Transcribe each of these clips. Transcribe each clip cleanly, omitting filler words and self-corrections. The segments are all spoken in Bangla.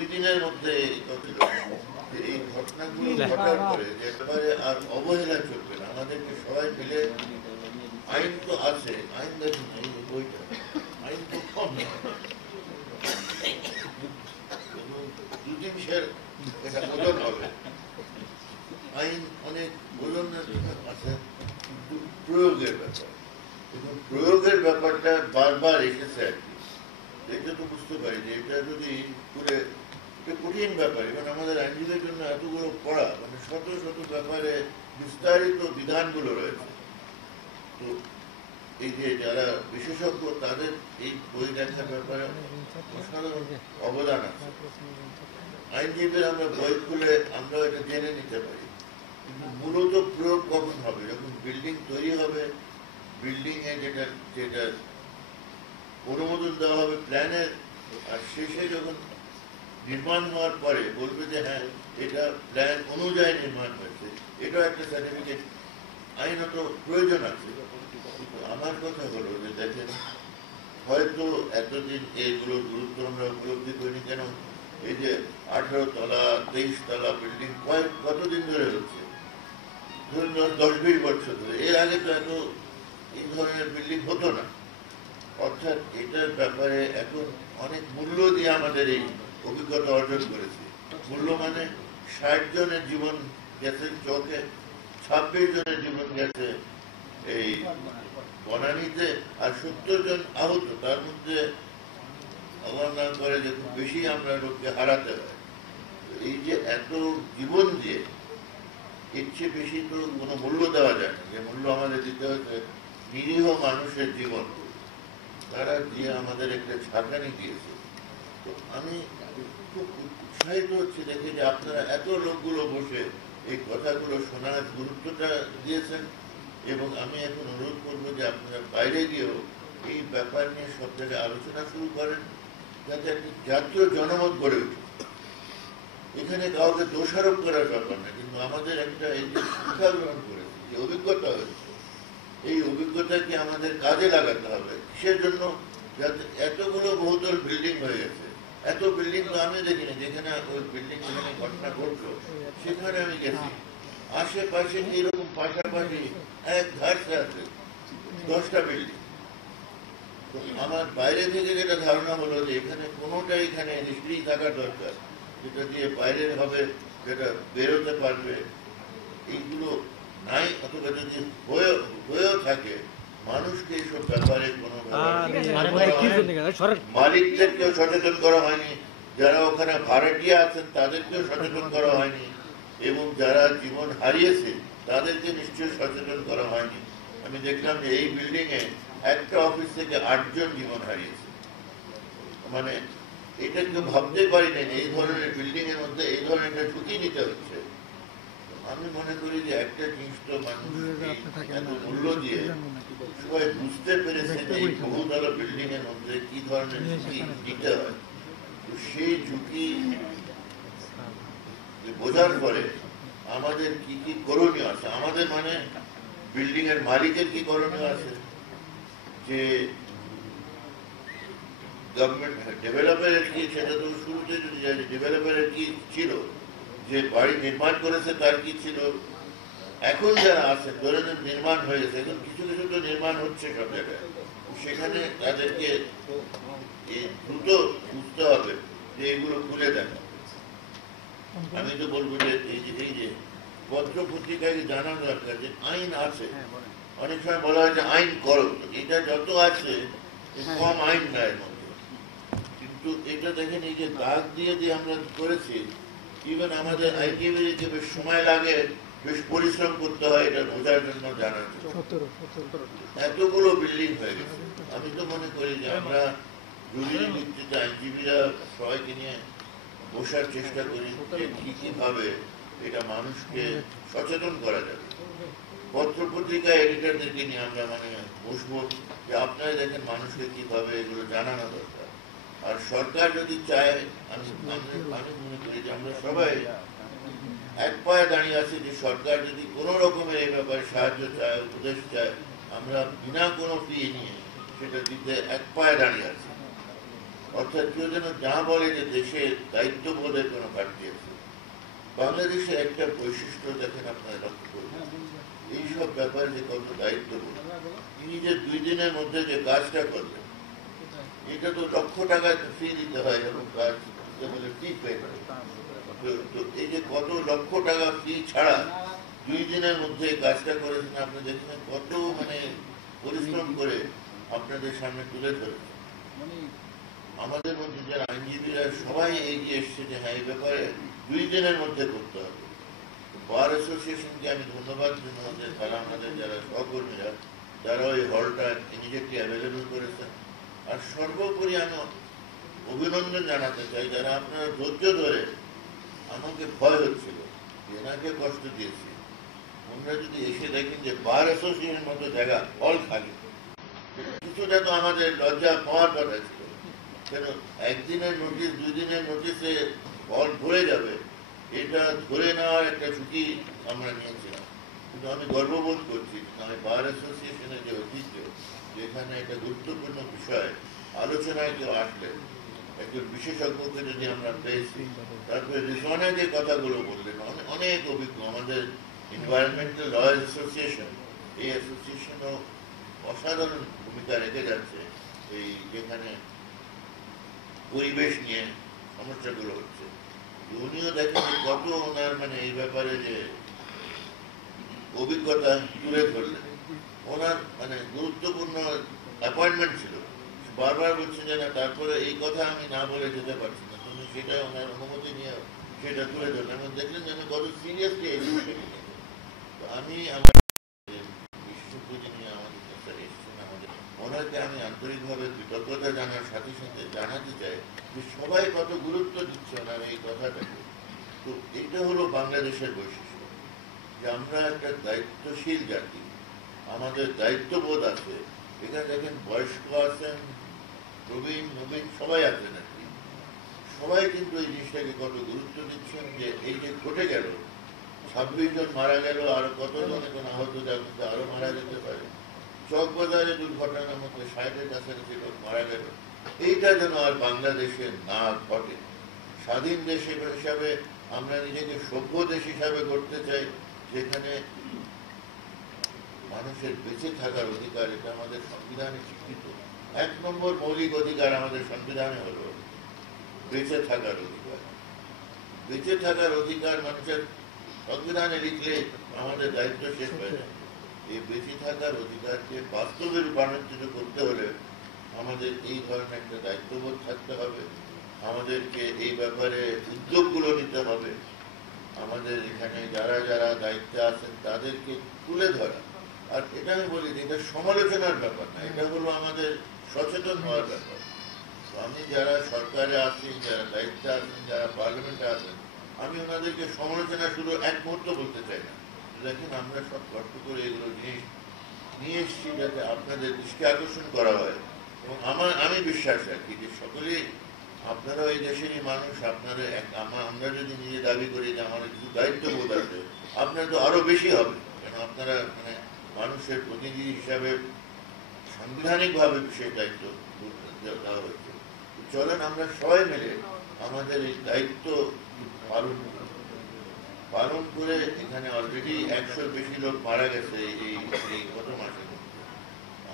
2 দিনের মধ্যে এই ঘটনাগুলো ঘটার পরে যে একেবারে আর অবহেলা চলবে না, আমাদেরকে সবাই মিলে, আইন তো আছে, আইন দেখুন এই বইটা, আইন তো কম না, 2 দিন এটা ওজন হবে, আইন অনেক ওজনের আছে, কিন্তু প্রয়োগের ব্যাপার, এবং প্রয়োগের ব্যাপারটা বারবার এসেছে আর কি। এটা তো বুঝতে পারি যে এটা যদি পুরো কঠিন ব্যাপার, এবং আমাদের আইনজীবীদের জন্য এতগুলো পড়া, মানে শত শত ব্যাপারে বিস্তারিত বিধানগুলো রয়েছে। তো এই যে যারা বিশেষজ্ঞ তাদের এই বই দেখার ব্যাপারে অসাধারণ অবদান আছে। আইনজীবীদের আমরা বই খুলে আমরা এটা জেনে নিতে পারি, কিন্তু মূলত প্রয়োগ কখন হবে? যখন বিল্ডিং তৈরি হবে, বিল্ডিং এ যেটা যেটা অনুমোদন দেওয়া হবে প্ল্যানের, আর শেষে যখন নির্মাণ হওয়ার পরে বলবে যে হ্যাঁ এটা প্ল্যান অনুযায়ী নির্মাণ হয়েছে, এটা একটা সার্টিফিকেট আইনত প্রয়োজন আছে। আমার কথা হলো যে দেখেন, হয়তো এতদিন এইগুলোর গুরুত্ব আমরা উপলব্ধি করিনি, কেন এই যে 18 তলা 23 তলা বিল্ডিং কতদিন ধরে হচ্ছে, ধরুন 10-20 বছর ধরে, এর আগে তো এত এই ধরনের বিল্ডিং হতো না। অর্থাৎ এটার ব্যাপারে এখন অনেক মূল্য দিয়ে আমাদের এই অভিজ্ঞতা অর্জন করেছি। মূল্য মানে 60 জনের জীবন গেছে চোখে, 26 জনের জীবন গেছে এই বনানীতে, আর 70 জন আহত, তার মধ্যে আমার নাম করে যে খুব বেশি আমরা লোককে হারাতে হয়। এই যে এত জীবন দিয়ে এর চেয়ে বেশি তো কোনো মূল্য দেওয়া যায় না, যে মূল্য আমাদের দিতে হচ্ছে নিরীহ মানুষের জীবন, তারা দিয়ে আমাদের একটা ঝাঁকানি দিয়েছে। তো আমি খুব উৎসাহিত হচ্ছি দেখে যে আপনারা এত লোকগুলো বসে এই কথাগুলো শোনার গুরুত্বটা দিয়েছেন, এবং আমি এখন অনুরোধ করবো যে আপনারা বাইরে গিয়েও এই ব্যাপার নিয়ে সব জায়গায় আলোচনা শুরু করেন, যাতে একটি জাতীয় জনমত গড়ে উঠে। এখানে কাউকে দোষারোপ করার ব্যাপার না, কিন্তু আমাদের একটা এই যে শিক্ষা গ্রহণ করেছে, যে অভিজ্ঞতা হয়েছে, এই অভিজ্ঞতাকে আমাদের কাজে লাগাতে হবে। কিসের জন্য? যাতে এতগুলো বহুতল বিল্ডিং হয়ে গেছে, এত বিল্ডিং তো আমি দেখিনি, যেখানে ওই বিল্ডিং যেখানে ঘটনা ঘটলো সেখানে আমি গেছি, আশেপাশে এরকম পাশাপাশি এক ধারসে আছে 10টা বিল্ডিং। তো আমার বাইরে থেকে যেটা ধারণা হলো যে এখানে কোনোটাই এখানে নিষ্ক্রি থাকার দরকার, যেটা দিয়ে বাইরের হবে, যেটা বেরোতে পারবে, এইগুলো নাই। অথবা যদি হয়েও থাকে, মানুষকে এইসব ব্যাপারে কোনো মালিকদেরকেও সচেতন করা হয়নি, যারা ওখানে ভাড়াটিয়া আছেন তাদেরকেও সচেতন করা হয়নি, এবং যারা জীবন হারিয়েছে তাদেরকে নিশ্চয়ই সচেতন করা হয়নি। আমি দেখলাম যে এই বিল্ডিং এ একটা অফিস থেকে 8 জন জীবন হারিয়েছে। মানে এটা কেউ ভাবতে পারি না এই ধরনের বিল্ডিং এর মধ্যে এই ধরনের একটা ঝুঁকি নিতে হচ্ছে। আমি মনে করি যে একটা জিনিস তো মানুষ এত মূল্য দিয়ে সবাই বুঝতে পেরেছে যে এই বহুতলা বিল্ডিং এর মধ্যে কি ধরনের ঝুঁকি নিতে হয়। তো সেই ঝুঁকি বোঝার পরে আমাদের কি কি করণীয় আছে, আমাদের মানে বিল্ডিং এর মালিকের কি করণীয় আছে, যে গভর্নমেন্ট ডেভেলপারের কি, সেটা তো শুরুতে যদি জানি ডেভেলপারের কি ছিল, যে বাড়ি নির্মাণ করেছে তার কি ছিল, এখন যারা আছেন ধরে নির্মাণ হয়ে গেছে, এখন কিছু কিছু তো নির্মাণ হচ্ছে সব জায়গায়, সেখানে তাদেরকে দ্রুত বুঝতে হবে যে এগুলো খুলে দেন। আমি তো বলবো যে এই যে পত্র পত্রিকায় জানানো দরকার যে আইন আছে। অনেক সময় বলা হয় যে আইন করো, এটা যত আছে কম আইন না এর মধ্যে, কিন্তু এটা দেখেন এই যে দাগ দিয়ে দিয়ে আমরা করেছি, ইভেন আমাদের আইনজীবীদেরকে বেশ সময় লাগে, বেশ পরিশ্রম করতে হয় এটা বোঝার জন্য, জানার জন্য। এতগুলো বিল্ডিং হয়ে গেছে, আমি তো মনে করি যে আমরা জরুরি ভিত্তিতে আইনজীবীরা সবাইকে নিয়ে বসার চেষ্টা করি যে কি কিভাবে এটা মানুষকে সচেতন করা যাবে। পত্র পত্রিকা এডিটরদেরকে নিয়ে আমরা মানে বসবো যে আপনারা দেখেন মানুষকে কিভাবে এগুলো জানানো দরকার। আর সরকার যদি চায়, আমি মনে করি যে আমরা সবাই এক পায়ে দাঁড়িয়ে আছি, যে সরকার যদি কোনো রকমের এই ব্যাপারে সাহায্য চায়, উপদেশ চায়, আমরা বিনা কোনো ফি নিয়ে সেটা দিতে এক পায়ে দাঁড়িয়ে আছি। অর্থাৎ কেউ যেন যা বলে যে দেশের দায়িত্ববোধের কোনো ঘাটতি আছে। বাংলাদেশে একটা বৈশিষ্ট্য দেখেন, আপনারা লক্ষ্য করবেন এইসব ব্যাপারে যে কত দায়িত্ববোধ। তিনি যে 2 দিনের মধ্যে যে কাজটা করলেন, এটা তো লক্ষ টাকা ফি দিতে হয় এবং কাজ বলে ফি পে করে। তো এই যে কত লক্ষ টাকা ফি ছাড়া 2 দিনের মধ্যে কাজটা করেছেন, আপনি দেখছেন কত মানে পরিশ্রম করে আপনাদের সামনে তুলে ধরেছেন। আমাদের মধ্যে যারা আইনজীবীরা সবাই এগিয়ে এসছে যে হ্যাঁ এই ব্যাপারে 2 দিনের মধ্যে করতে হবে। বার অ্যাসোসিয়েশনকে আমি ধন্যবাদ জানাতে, তারা আমাদের যারা সহকর্মীরা যারা ওই হলটা নিজেকে অ্যাভেলেবল করেছেন। আর সর্বোপরি আমি অভিনন্দন জানাতে চাই যারা আপনারা ধৈর্য ধরে, আমাকে ভয় হচ্ছিল এনাকে কষ্ট দিয়েছি, ওনারা যদি এসে দেখেন যে বার অ্যাসোসিয়েশনের মতো জায়গা হল খালি, কিছুটা তো আমাদের লজ্জা পাওয়ার কথা ছিল। কেন একদিনের নোটিশ 2 দিনের নোটিশে হল ভরে যাবে, এটা ধরে নেওয়ার একটা ঝুঁকি আমরা নিয়েছিলাম। কিন্তু আমি গর্ববোধ করছি আমি বার অ্যাসোসিয়েশনের যে ঐতিহ্য, যেখানে একটা গুরুত্বপূর্ণ বিষয় আলোচনায় কেউ আসলেন, একজন বিশেষজ্ঞকে যদি আমরা পেয়েছি, তারপরে রিজওয়ানা যে কথাগুলো বললেন, অনেক অভিজ্ঞ আমাদের এনভায়রনমেন্টাল লয়ার অ্যাসোসিয়েশন, এই অ্যাসোসিয়েশনও অসাধারণ ভূমিকা রেখে যাচ্ছে এই যেখানে পরিবেশ নিয়ে সমস্যাগুলো হচ্ছে। উনিও দেখেন কত ওনার মানে এই ব্যাপারে যে অভিজ্ঞতা তুলে ধরলেন। ওনার মানে গুরুত্বপূর্ণ অ্যাপয়েন্টমেন্ট ছিল, বারবার বলছেন যে না তারপরে এই কথা আমি না বলে যেতে পারছি না, তুমি সেটা ওনার অনুমতি নিয়ে সেটা তুলে ধরলেন এবং দেখলেন যে আমি কত সিরিয়াসলি এই বিষয়টি নিয়ে। তো আমি আমার বিশেষজ্ঞ যিনি আমাদের কাছে এসেছেন, ওনাকে আমি আন্তরিকভাবে কৃতজ্ঞতা জানার সাথে সাথে জানাতে চাই যে সবাই কত গুরুত্ব দিচ্ছে ওনার এই কথাটাকে। তো এটা হলো বাংলাদেশের বৈশিষ্ট্য যে আমরা একটা দায়িত্বশীল জাতি, আমাদের দায়িত্ববোধ আছে। এখানে দেখেন বয়স্ক আছেন, প্রবীণ নবীন সবাই আছেন আর কি, সবাই কিন্তু এই জিনিসটাকে কত গুরুত্ব দিচ্ছেন যে এই যে ঘটে গেল 26 জন মারা গেল, আরো কতজন এখন আহত, যার মধ্যে আরো মারা যেতে পারে। চকবাজারে দুর্ঘটনার মধ্যে 60-এর কাছাকাছি লোক মারা গেল। এইটা যেন আর বাংলাদেশে না ঘটে। স্বাধীন দেশ হিসাবে আমরা নিজেকে সভ্য দেশ হিসাবে করতে চাই, যেখানে মানুষের বেঁচে থাকার অধিকার, এটা আমাদের সংবিধানে স্বীকৃত। 1 নম্বর মৌলিক অধিকার আমাদের সংবিধানে হলো বেঁচে থাকার অধিকার। বেঁচে থাকার অধিকার মানুষের সংবিধানে লিখলে আমাদের দায়িত্ব শেষ হয়ে যায়। এই বেঁচে থাকার অধিকারকে বাস্তবে রূপান্তরিত করতে হলে আমাদের এই ধরনের একটা দায়িত্ববোধ থাকতে হবে, আমাদেরকে এই ব্যাপারে উদ্যোগগুলো নিতে হবে, আমাদের এখানে যারা যারা দায়িত্বে আছেন তাদেরকে তুলে ধরা। আর এটা আমি বলি যে এটা সমালোচনার ব্যাপার না, এটা হলো আমাদের সচেতন হওয়ার ব্যাপার। তো আমি যারা সরকারে আছেন, যারা দায়িত্বে আছেন, যারা পার্লামেন্টে আছেন, আমি ওনাদেরকে সমালোচনা শুধু এক মুহূর্ত বলতে চাই না। দেখেন আমরা সব কষ্ট করে এগুলো জিনিস নিয়ে এসছি যাতে আপনাদের দৃষ্টি আকর্ষণ করা হয়। এবং আমি বিশ্বাস রাখি যে সকলেই আপনারা এই দেশেরই মানুষ, আপনারা আমরা যদি নিজে দাবি করি যে আমাদের কিছু দায়িত্ববোধ আছে, আপনার তো আরো বেশি হবে, কেন আপনারা মানে মানুষের প্রতিনিধি হিসাবে সাংবিধানিক ভাবে সেই দায়িত্ব দেওয়া হয়েছে। চলেন আমরা সবাই মিলে আমাদের এই দায়িত্ব পালন করে। এখানে অলরেডি 100-র বেশি লোক মারা গেছে এই গত মাসে,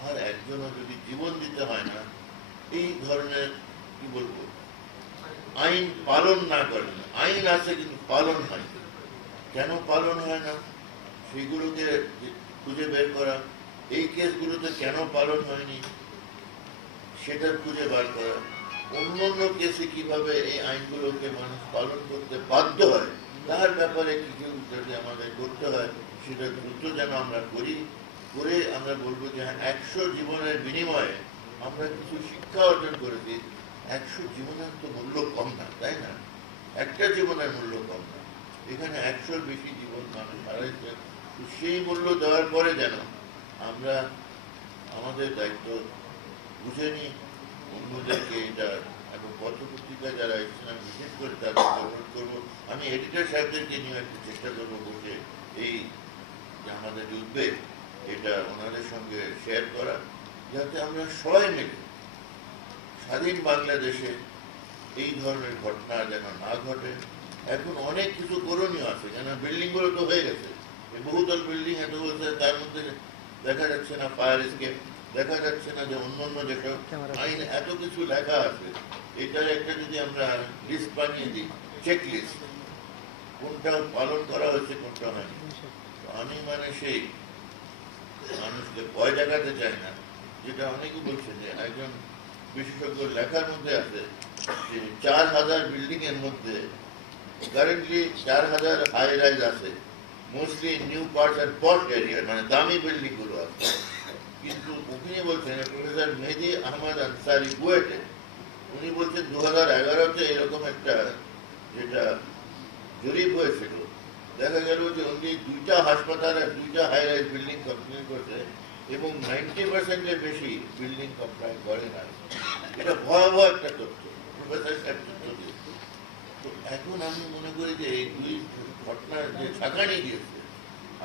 আর একজনও যদি জীবন দিতে হয় না এই ধরনের কি বলবো আইন পালন না করেন। আইন আছে কিন্তু পালন হয় না। কেন পালন হয় না সেগুলোকে খুঁজে বের করা, এই কেসগুলোতে কেন পালন হয়নি সেটা খুঁজে বার করা, অন্য কেসে কিভাবে এই আইনগুলোকে মানুষ পালন করতে বাধ্য হয় তার ব্যাপারে কিছু যদি আমাদের করতে হয় সেটা দ্রুত যেন আমরা করি। করে আমরা বলবো যে 100 জীবনের বিনিময়ে আমরা কিছু শিক্ষা অর্জন করেছি। 100 জীবনের তো মূল্য কম না, তাই না? একটা জীবনের মূল্য কম না, এখানে 100-র বেশি জীবন মানুষ হারাইছে। সেই মূল্য দেওয়ার পরে যেন আমরা আমাদের দায়িত্ব বুঝে নিই, অন্যদেরকে এটা এবং পত্রপত্রিকা যারা এসেছেন আমি বিশেষ করে তাদের অনুরোধ করবো, আমি এডিটর সাহেবদেরকে নিয়ে একটু চেষ্টা করবো বসে এই যে আমাদের উদ্বেগ এটা ওনাদের সঙ্গে শেয়ার করা, যাতে আমরা সবাই মিলে স্বাধীন বাংলাদেশে এই ধরনের ঘটনা যেন না ঘটে। এখন অনেক কিছু করণীয় আছে, কেন বিল্ডিং গুলো তো হয়ে গেছে, বহুতল বিল্ডিং এত বলছে, তার মধ্যে দেখা যাচ্ছে না ফায়ার এসকেপ, দেখা যাচ্ছে না যে অন্যান্য যেটা আইন এত কিছু লেখা আছে, এটার একটা যদি আমরা লিস্ট বানিয়ে দিই, চেক লিস্ট, কোনটা পালন করা হয়েছে কোনটা হয়নি। আমি মানে সেই মানুষকে ভয় দেখাতে চাই না, যেটা অনেকে বলছে যে একজন বিশেষজ্ঞ লেখার মধ্যে আছে যে 4000 বিল্ডিং এর মধ্যে কারেন্টলি 4000 হাই রাইজ আছে, মোস্টলি নিউ পার্টস আর পট এরিয়া, মানে দামি বিল্ডিং গুলো আছে। কিন্তু উনি বলছেন প্রফেসর মেহেদি আহমদ আনসারি বুয়েটে, উনি বলছেন 2011-তে এরকম একটা যেটা জরিপ হয়েছিল, দেখা গেল যে উনি 2টা হাসপাতাল আর 2টা হাই রাইজ বিল্ডিং কমপ্লেন করছে এবং 90%-এর বেশি বিল্ডিং কমপ্লেন করে না। এটা ভয়াবহ একটা তথ্য, প্রফেসর সাহেব তথ্য দিয়েছে। তো এখন আমি মনে করি যে এই দুই ঘটনার যে ছাঁকানি দিয়েছে,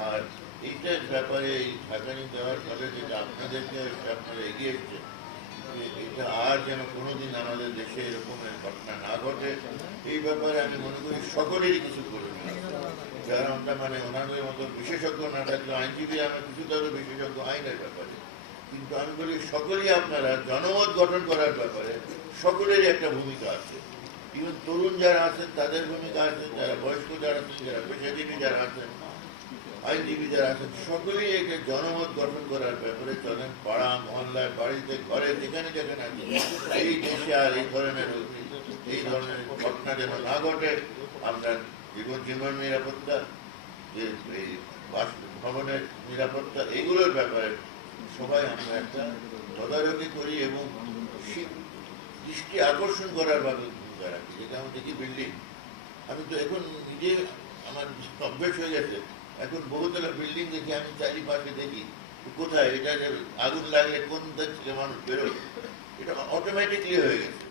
আর এইটার ব্যাপারে এই ছাঁকানি দেওয়ার ফলে যেটা আপনাদেরকে আপনারা এগিয়ে এসছেন, এটা আর যেন কোনোদিন আমাদের দেশে এরকমের ঘটনা না ঘটে, এই ব্যাপারে আমি মনে করি সকলেরই কিছু করণীয়, যারা আমরা মানে ওনাদের মতো বিশেষজ্ঞ না থাকলে আইনজীবী, আমরা কিছুটা বিশেষজ্ঞ আইনের ব্যাপারে, কিন্তু আমি বলি সকলেই আপনারা জনমত গঠন করার ব্যাপারে সকলেরই একটা ভূমিকা আছে। ইভেন তরুণ যারা আছেন তাদের ভূমিকা আছে, যারা বয়স্ক যারা আছেন, যারা পেশাজীবী যারা আছেন, আইনজীবী যারা আছেন, সকলেই একটা জনমত গঠন করার ব্যাপারে চলেন। পাড়া মহল্লায়, বাড়িতে, ঘরে, যেখানে যেখানে আছে, এই দেশে আর এই ধরনের ঘটনা যেন না ঘটে। আমরা জীবন নিরাপত্তা, যে এই ভবনের নিরাপত্তা, এইগুলোর ব্যাপারে সবাই আমরা একটা তদারকি করি এবং দৃষ্টি আকর্ষণ করার ভাবে ভূমিকা রাখি। যেটা আমি দেখি বিল্ডিং, আমি তো এখন নিজে আমার অভ্যেস হয়ে গেছে, এখন বহুতলা বিল্ডিং দেখি, আমি চারিপাশে দেখি কোথায় এটা আগুন লাগলে কোন দিক থেকে মানুষ বেরোয়, এটা অটোমেটিকলি হয়ে গেছে।